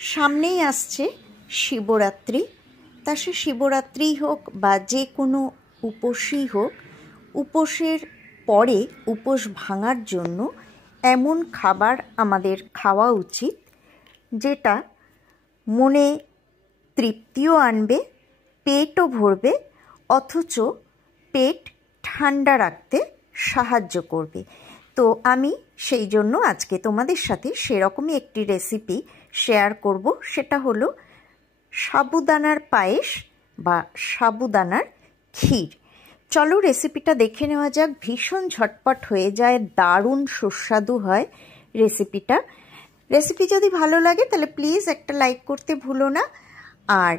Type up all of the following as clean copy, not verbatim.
সামনেই আসছে শিবরাত্রি। তা সে শিবরাত্রিই হোক বা যে কোনো উপোসই হোক, উপোসের পরে উপোস ভাঙার জন্য এমন খাবার আমাদের খাওয়া উচিত যেটা মনে তৃপ্তিও আনবে, পেটও ভরবে, অথচ পেট ঠান্ডা রাখতে সাহায্য করবে। তো আমি সেই জন্য আজকে তোমাদের সাথে সেরকমই একটি রেসিপি শেয়ার করব। সেটা হলো সাবুদানার পায়েস বা সাবুদানার ক্ষীর। চলো রেসিপিটা দেখে নেওয়া যাক। ভীষণ ঝটপট হয়ে যায়, দারুণ সুস্বাদু হয় রেসিপিটা। রেসিপি যদি ভালো লাগে তাহলে প্লিজ একটা লাইক করতে ভুলো না। আর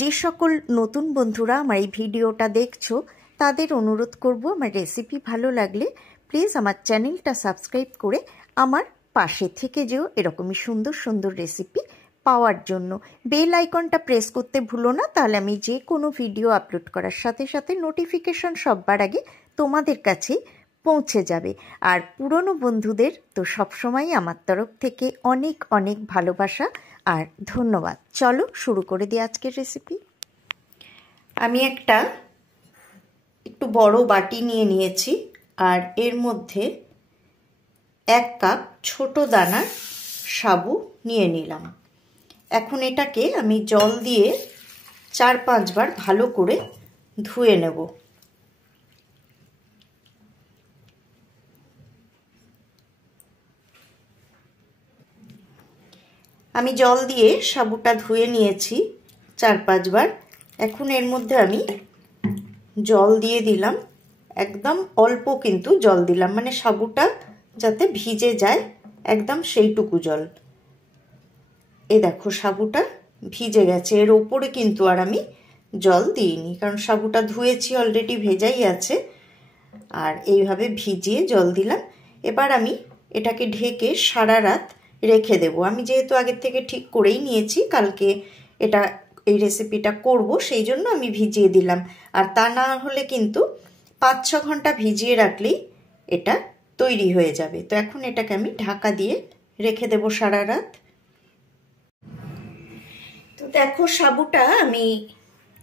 যে সকল নতুন বন্ধুরা আমার এই ভিডিওটা দেখছো তাদের অনুরোধ করব, আমার রেসিপি ভালো লাগলে প্লিজ আমার চ্যানেলটা সাবস্ক্রাইব করে আমার পাশে থেকে যেও এরকমই সুন্দর সুন্দর রেসিপি পাওয়ার জন্য। বেল আইকনটা প্রেস করতে ভুলো না, তাহলে আমি যে কোনো ভিডিও আপলোড করার সাথে সাথে নোটিফিকেশন সবার আগে তোমাদের কাছে পৌঁছে যাবে। আর পুরনো বন্ধুদের তো সবসময়ই আমার তরফ থেকে অনেক অনেক ভালোবাসা আর ধন্যবাদ। চলো শুরু করে দিই আজকের রেসিপি। আমি একটু বড় বাটি নিয়ে নিয়েছি, আর এর মধ্যে 1 কাপ ছোট দানার সাবু নিয়ে নিলাম। এখন এটাকে আমি জল দিয়ে 4-5 বার ভালো করে ধুয়ে নেব। আমি জল দিয়ে সাবুটা ধুয়ে নিয়েছি 4-5 বার। এখন এর মধ্যে আমি জল দিয়ে দিলাম, একদম অল্প কিন্তু জল দিলাম, মানে সাবুটা যাতে ভিজে যায় একদম সেইটুকু জল। এই দেখো সাবুটা ভিজে গেছে, এর ওপরে কিন্তু আর আমি জল দিইনি, কারণ সাবুটা ধুয়েছি অলরেডি, ভেজাই আছে। আর এইভাবে ভিজিয়ে জল দিলাম। এবার আমি এটাকে ঢেকে সারা রাত রেখে দেব। আমি যেহেতু আগের থেকে ঠিক করেই নিয়েছি কালকে এই রেসিপিটা করব, সেই জন্য আমি ভিজিয়ে দিলাম। আর তা না হলে কিন্তু 5-6 ঘন্টা ভিজিয়ে রাখলেই এটা তৈরি হয়ে যাবে। তো এখন এটাকে আমি ঢাকা দিয়ে রেখে দেব সারা রাত। তো দেখো সাবুটা আমি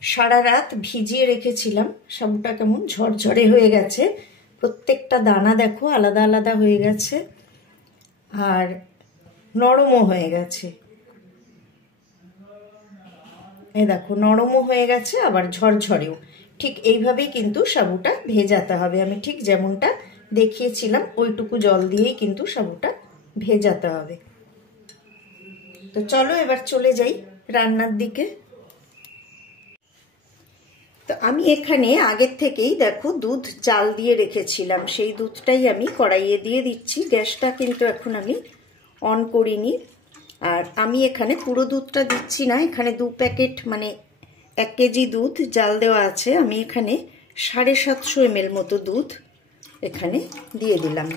সারা রাত ভিজিয়ে রেখেছিলাম। সাবুটা কেমন ঝরঝরে হয়ে গেছে, প্রত্যেকটা দানা দেখো আলাদা আলাদা হয়ে গেছে, আর নরমও হয়ে গেছে। এই দেখো নরমও হয়ে গেছে, আবার ঝরঝরেও। ঠিক এইভাবেই কিন্তু সাবুটা ভেজাতে হবে। আমি ঠিক যেমনটা দেখিয়েছিলাম ওইটুকু জল দিয়েই কিন্তু সাবুটা ভেজাতে হবে। তো চলো এবার চলে যাই রান্নার দিকে। তো আমি এখানে আগের থেকেই দেখো দুধ জাল দিয়ে রেখেছিলাম, সেই দুধটাই আমি কড়াইয়ে দিয়ে দিচ্ছি। গ্যাসটা কিন্তু এখন আমি অন করিনি। আর আমি এখানে পুরো দুধটা দিচ্ছি না, এখানে 2 প্যাকেট মানে 1 কেজি দুধ জাল দেওয়া আছে। আমি এখানে 750 ml মতো দুধ এখানে দিয়ে দিলাম।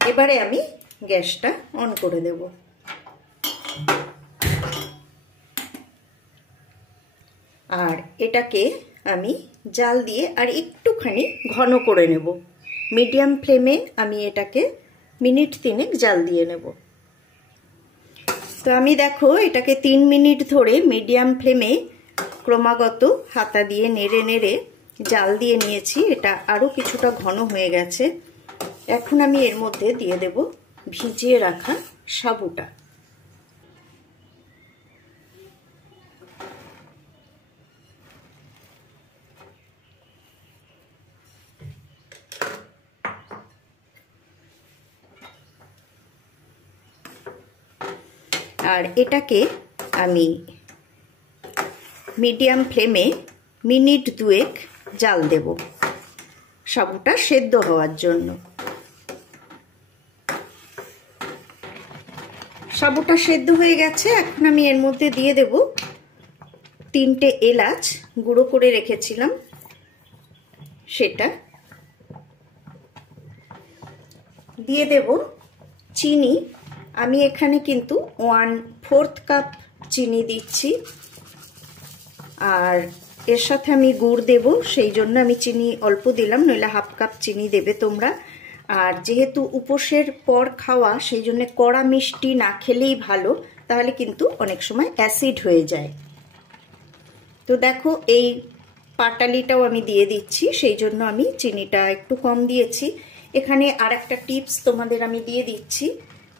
এবারে আমি গ্যাসটা অন করে দেব। আর এটাকে আমি জাল দিয়ে আর একটুখানি ঘন করে নেব। মিডিয়াম ফ্লেমে আমি এটাকে মিনিট 3 জাল দিয়ে নেব। তো আমি দেখো এটাকে 3 মিনিট ধরে মিডিয়াম ফ্লেমে ক্রমাগত হাতা দিয়ে নেড়ে নেড়ে জাল দিয়ে নিয়েছি। এটা আরও কিছুটা ঘন হয়ে গেছে। এখন আমি এর মধ্যে দিয়ে দেব ভিজিয়ে রাখা সাবুটা। আর এটাকে আমি মিডিয়াম ফ্লেমে মিনিট 2 জাল দেব সাবুটা সেদ্ধ হওয়ার জন্য। সাবুটা সেদ্ধ হয়ে গেছে। এখন আমি এর মধ্যে দিয়ে দেব 3টে এলাচ গুঁড়ো করে রেখেছিলাম, সেটা দিয়ে দেব। চিনি আমি এখানে কিন্তু 1/4 কাপ চিনি দিচ্ছি, আর এর সাথে আমি গুড় দেব, সেই জন্য আমি চিনি অল্প দিলাম, নইলে 1/2 কাপ চিনি দেবে তোমরা। আর যেহেতু উপোসের পর খাওয়া, সেই জন্য কড়া মিষ্টি না খেলেই ভালো, তাহলে কিন্তু অনেক সময় অ্যাসিড হয়ে যায়। তো দেখো এই পাটালিটাও আমি দিয়ে দিচ্ছি, সেই জন্য আমি চিনিটা একটু কম দিয়েছি। এখানে আর একটা টিপস তোমাদের আমি দিয়ে দিচ্ছি,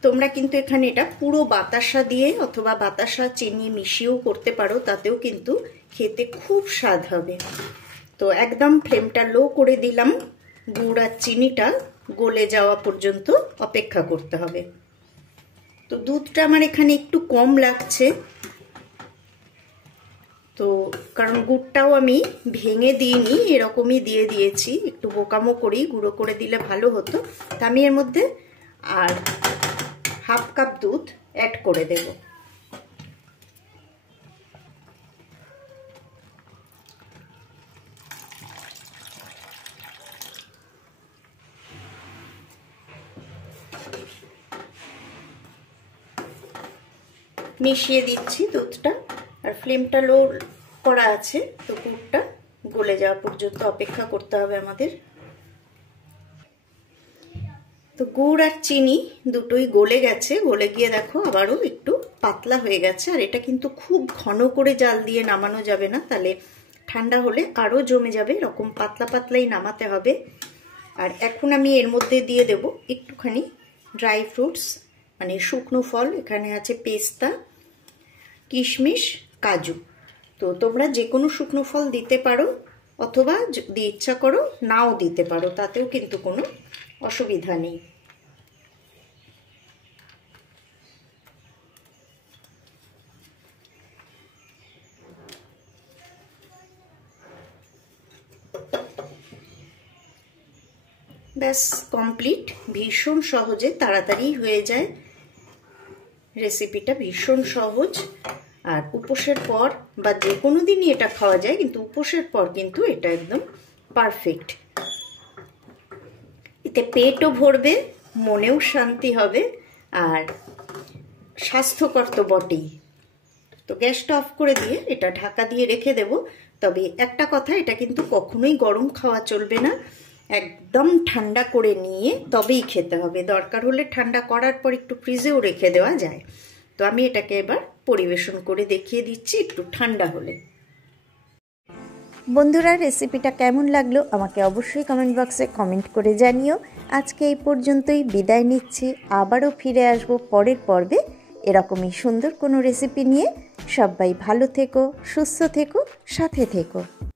তোমরা কিন্তু এখানে এটা পুরো বাতাসা দিয়ে অথবা বাতাসা চিনি মিশিয়েও করতে পারো, তাতেও কিন্তু খেতে খুব স্বাদ হবে। তো একদম ফ্লেমটা লো করে দিলাম, গুড় আর চিনিটা গলে যাওয়া পর্যন্ত অপেক্ষা করতে হবে। তো দুধটা আমার এখানে একটু কম লাগছে, তো কারণ গুড়টাও আমি ভেঙে দিইনি, এরকমই দিয়ে দিয়েছি, একটু বোকামো করি, গুঁড়ো করে দিলে ভালো হতো। তা আমি এর মধ্যে আর হাফ কাপ দুধ অ্যাড করে দেব। মিশিয়ে দিচ্ছি দুধটা, আর ফ্লেমটা লো করা আছে, তো গুড়টা গলে যাওয়া পর্যন্ত অপেক্ষা করতে হবে আমাদের। তো গুড় আর চিনি দুটোই গলে গেছে, গলে গিয়ে দেখো আবারও একটু পাতলা হয়ে গেছে। আর এটা কিন্তু খুব ঘন করে জাল দিয়ে নামানো যাবে না, তাহলে ঠান্ডা হলে আরও জমে যাবে, এরকম পাতলা পাতলাই নামাতে হবে। আর এখন আমি এর মধ্যে দিয়ে দেব একটুখানি ড্রাই ফ্রুটস, মানে শুকনো ফল। এখানে আছে পেস্তা, কিশমিশ, কাজু। তো তোমরা যে কোনো শুকনো ফল দিতে পারো, অথবা যদি ইচ্ছা করো নাও দিতে পারো, তাতেও কিন্তু কোনো অসুবিধা নেই। ব্যাস কমপ্লিট। ভীষণ সহজে তাড়াতাড়ি হয়ে যায় রেসিপিটা, ভীষণ সহজ। আর উপোসের পর বা যে কোনো দিনই এটা খাওয়া যায়, কিন্তু উপোসের পর কিন্তু এটা একদম পারফেক্ট। এতে পেটও ভরবে, মনেও শান্তি হবে, আর স্বাস্থ্যকর তো বটেই। তো গ্যাসটা অফ করে দিয়ে এটা ঢাকা দিয়ে রেখে দেব। তবে একটা কথা, এটা কিন্তু কখনোই গরম খাওয়া চলবে না, একদম ঠান্ডা করে নিয়ে তবেই খেতে হবে। দরকার হলে ঠান্ডা করার পর একটু ফ্রিজেও রেখে দেওয়া যায়। তো আমি এটাকে এবার পরিবেশন করে দেখিয়ে দিচ্ছি একটু ঠান্ডা হলে। বন্ধুরা, রেসিপিটা কেমন লাগলো আমাকে অবশ্যই কমেন্ট বক্সে কমেন্ট করে জানিও। আজকে এই পর্যন্তই, বিদায় নিচ্ছি। আবারও ফিরে আসব পরের পর্বে এরকমই সুন্দর কোনো রেসিপি নিয়ে। সবাই ভালো থেকো, সুস্থ থেকো, সাথে থেকো।